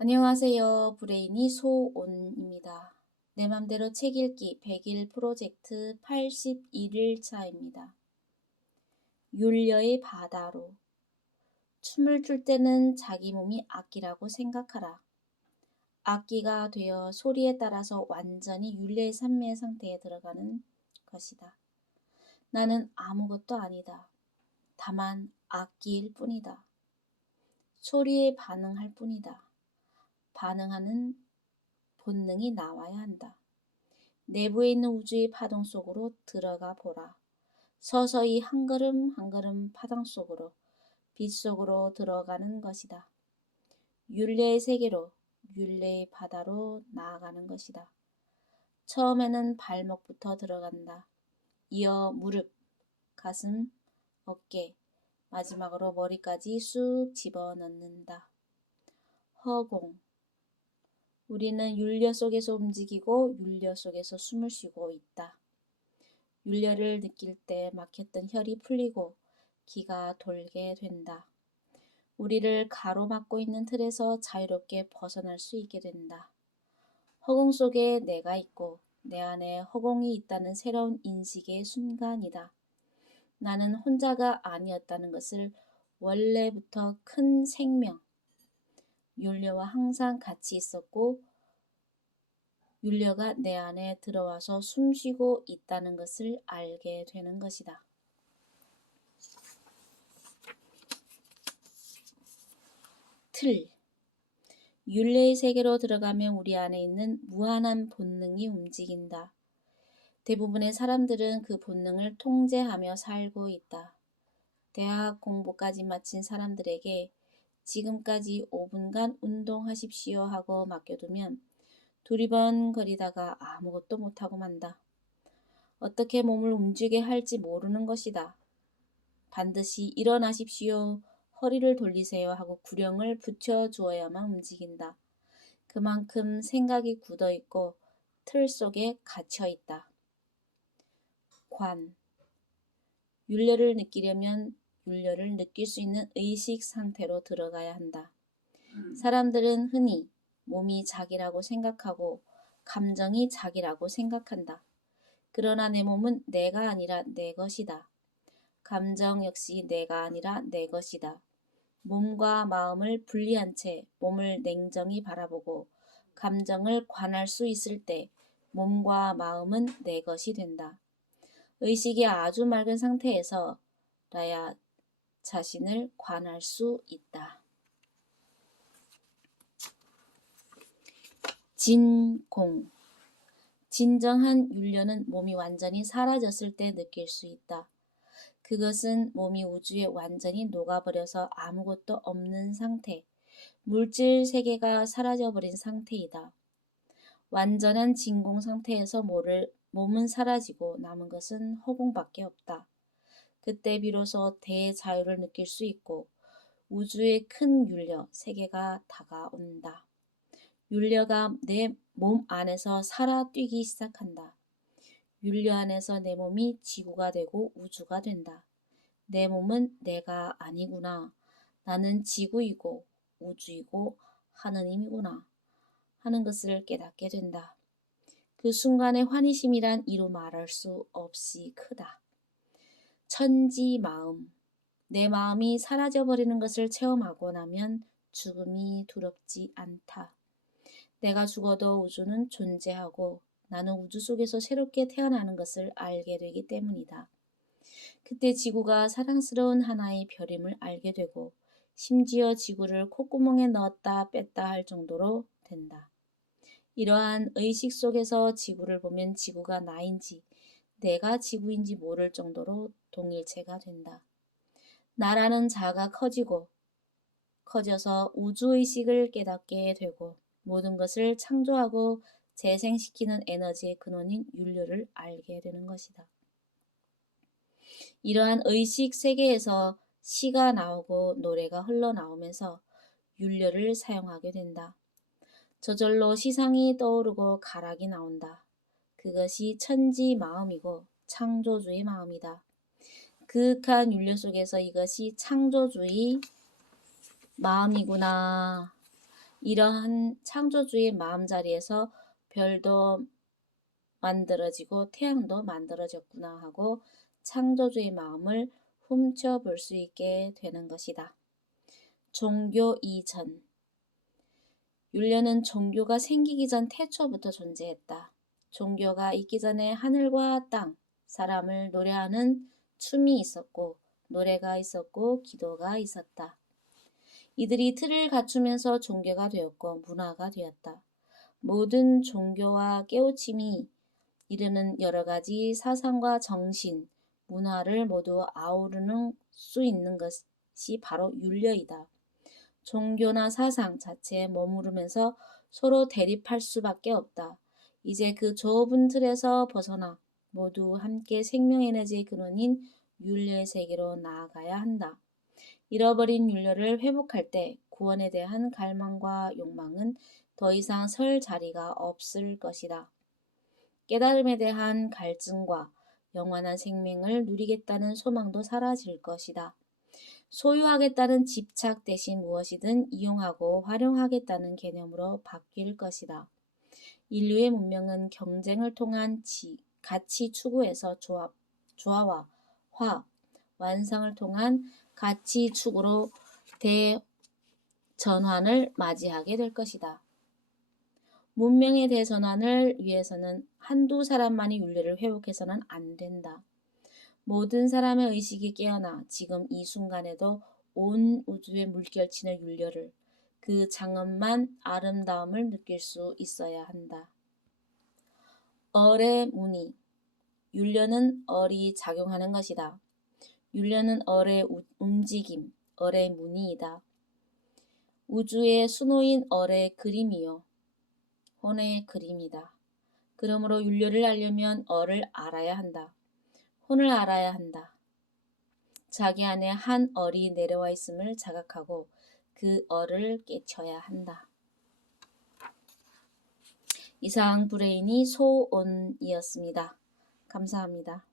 안녕하세요. 브레인이 소온입니다. 내 맘대로 책 읽기 100일 프로젝트 81일 차입니다. 율려의 바다로. 춤을 출 때는 자기 몸이 악기라고 생각하라. 악기가 되어 소리에 따라서 완전히 율려의 산매의 상태에 들어가는 것이다. 나는 아무것도 아니다. 다만 악기일 뿐이다. 소리에 반응할 뿐이다. 반응하는 본능이 나와야 한다. 내부에 있는 우주의 파동 속으로 들어가 보라. 서서히 한 걸음 한 걸음 파동 속으로, 빛 속으로 들어가는 것이다. 율례의 세계로, 율례의 바다로 나아가는 것이다. 처음에는 발목부터 들어간다. 이어 무릎, 가슴, 어깨, 마지막으로 머리까지 쑥 집어넣는다. 허공. 우리는 율려 속에서 움직이고 율려 속에서 숨을 쉬고 있다. 율려를 느낄 때 막혔던 혈이 풀리고 기가 돌게 된다. 우리를 가로막고 있는 틀에서 자유롭게 벗어날 수 있게 된다. 허공 속에 내가 있고 내 안에 허공이 있다는 새로운 인식의 순간이다. 나는 혼자가 아니었다는 것을 원래부터 큰 생명, 율려와 항상 같이 있었고 율려가 내 안에 들어와서 숨쉬고 있다는 것을 알게 되는 것이다. 틀. 율례의 세계로 들어가면 우리 안에 있는 무한한 본능이 움직인다. 대부분의 사람들은 그 본능을 통제하며 살고 있다. 대학 공부까지 마친 사람들에게 지금까지 5분간 운동하십시오 하고 맡겨두면 두리번거리다가 아무것도 못하고 만다. 어떻게 몸을 움직이게 할지 모르는 것이다. 반드시 일어나십시오. 허리를 돌리세요 하고 구령을 붙여주어야만 움직인다. 그만큼 생각이 굳어있고 틀 속에 갇혀있다. 관. 율려를 느끼려면 율려를 느낄 수 있는 의식 상태로 들어가야 한다. 사람들은 흔히 몸이 자기라고 생각하고 감정이 자기라고 생각한다. 그러나 내 몸은 내가 아니라 내 것이다. 감정 역시 내가 아니라 내 것이다. 몸과 마음을 분리한 채 몸을 냉정히 바라보고 감정을 관할 수 있을 때 몸과 마음은 내 것이 된다. 의식이 아주 맑은 상태에서 라야 자신을 관할 수 있다. 진공. 진정한 율려는 몸이 완전히 사라졌을 때 느낄 수 있다. 그것은 몸이 우주에 완전히 녹아버려서 아무것도 없는 상태, 물질 세계가 사라져버린 상태이다. 완전한 진공 상태에서 몸은 사라지고 남은 것은 허공밖에 없다. 그때 비로소 대자유를 느낄 수 있고 우주의 큰 율려, 세계가 다가온다. 율려가 내 몸 안에서 살아 뛰기 시작한다. 율려 안에서 내 몸이 지구가 되고 우주가 된다. 내 몸은 내가 아니구나. 나는 지구이고 우주이고 하느님이구나 하는 것을 깨닫게 된다. 그 순간의 환희심이란 이루 말할 수 없이 크다. 천지 마음. 내 마음이 사라져버리는 것을 체험하고 나면 죽음이 두렵지 않다. 내가 죽어도 우주는 존재하고 나는 우주 속에서 새롭게 태어나는 것을 알게 되기 때문이다. 그때 지구가 사랑스러운 하나의 별임을 알게 되고 심지어 지구를 콧구멍에 넣었다 뺐다 할 정도로 된다. 이러한 의식 속에서 지구를 보면 지구가 나인지 내가 지구인지 모를 정도로 동일체가 된다. 나라는 자가 커져서 우주의식을 깨닫게 되고 모든 것을 창조하고 재생시키는 에너지의 근원인 율려를 알게 되는 것이다. 이러한 의식 세계에서 시가 나오고 노래가 흘러나오면서 율려를 사용하게 된다. 저절로 시상이 떠오르고 가락이 나온다. 그것이 천지 마음이고 창조주의 마음이다. 그윽한 율려 속에서 이것이 창조주의 마음이구나. 이러한 창조주의 마음자리에서 별도 만들어지고 태양도 만들어졌구나 하고 창조주의 마음을 훔쳐볼 수 있게 되는 것이다. 종교 이전. 율례는 종교가 생기기 전 태초부터 존재했다. 종교가 있기 전에 하늘과 땅, 사람을 노래하는 춤이 있었고 노래가 있었고 기도가 있었다. 이들이 틀을 갖추면서 종교가 되었고 문화가 되었다. 모든 종교와 깨우침이 이르는 여러 가지 사상과 정신, 문화를 모두 아우르는 수 있는 것이 바로 율례이다. 종교나 사상 자체에 머무르면서 서로 대립할 수밖에 없다. 이제 그 좁은 틀에서 벗어나 모두 함께 생명 에너지의 근원인 율례의 세계로 나아가야 한다. 잃어버린 율례를 회복할 때 구원에 대한 갈망과 욕망은 더 이상 설 자리가 없을 것이다. 깨달음에 대한 갈증과 영원한 생명을 누리겠다는 소망도 사라질 것이다. 소유하겠다는 집착 대신 무엇이든 이용하고 활용하겠다는 개념으로 바뀔 것이다. 인류의 문명은 경쟁을 통한 가치 추구에서 조화와 화합, 완성을 통한 가치 추구로 대전환을 맞이하게 될 것이다. 문명의 대전환을 위해서는 한두 사람만이 율례를 회복해서는 안 된다. 모든 사람의 의식이 깨어나 지금 이 순간에도 온 우주에 물결치는 율례를 그 장엄한 아름다움을 느낄 수 있어야 한다. 얼의 무늬. 율례는 얼이 작용하는 것이다. 율례는 얼의 움직임, 얼의 무늬이다. 우주의 수노인 얼의 그림이요. 혼의 그림이다. 그러므로 율례를 알려면 얼을 알아야 한다. 혼을 알아야 한다. 자기 안에 한 얼이 내려와 있음을 자각하고 그 얼을 깨쳐야 한다. 이상 브레인이 소온이었습니다. 감사합니다.